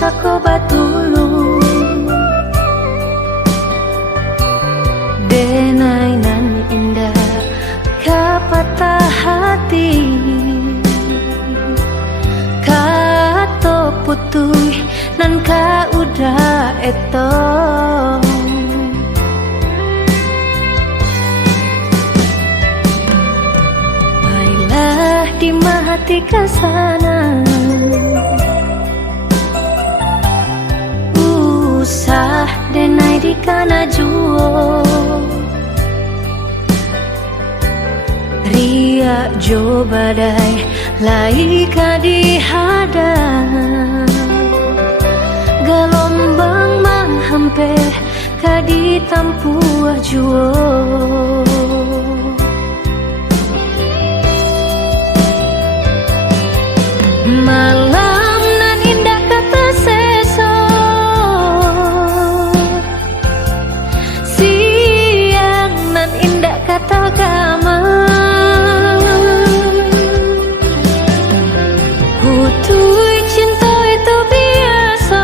sako batulu denai nan indah ka patah hati ka to putui nan ka udah eto baiklah di hati ka sana usah denai di kana juo ria jo badai lai ka di hadang gelombang menghampe ka di tampuah juo malam nan indah kata seso siang nan indah kata gama kutui cinta itu biasa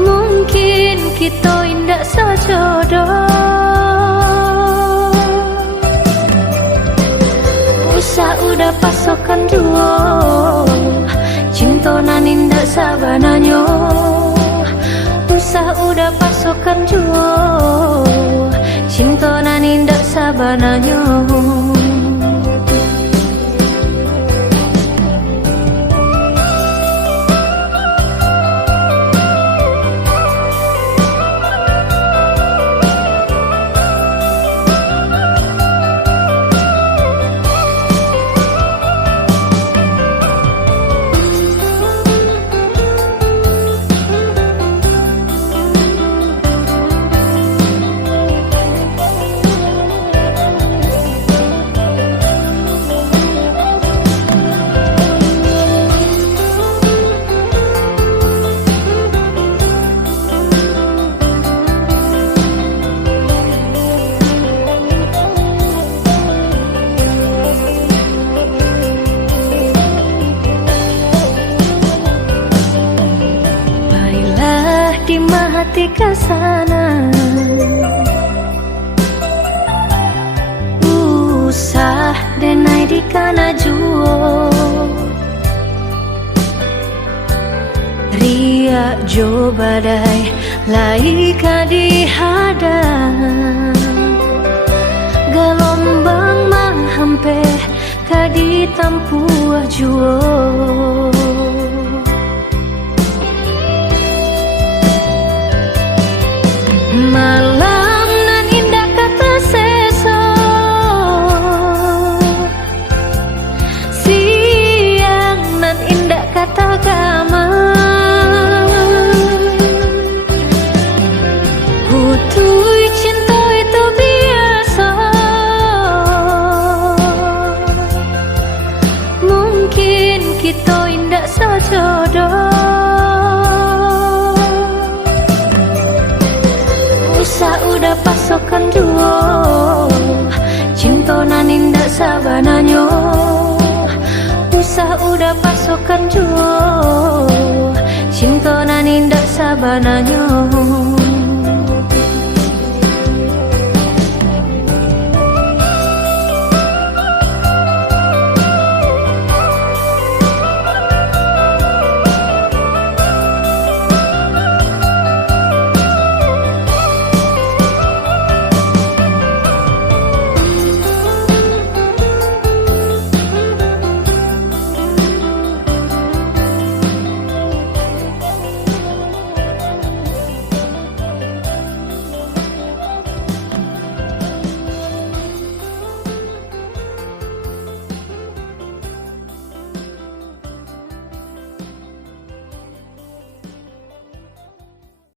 mungkin kita indah sajodoh usah udah pasokan duo cinta nan indah sabananyo usah udah pasokan duo cinta nan indah sabananyo di hati ka sana usah denai di kana juo ria jo badai lai ka di hadang gelombang menghampe ka di tampuah juo malam nan indah kata seso siang nan indah kata gama kutui cinta itu biasa mungkin kita indah sajodoh usah udah pasokan duo cinta nan indah sabananyo usah udah pasokan duo cinta nan indah sabananyo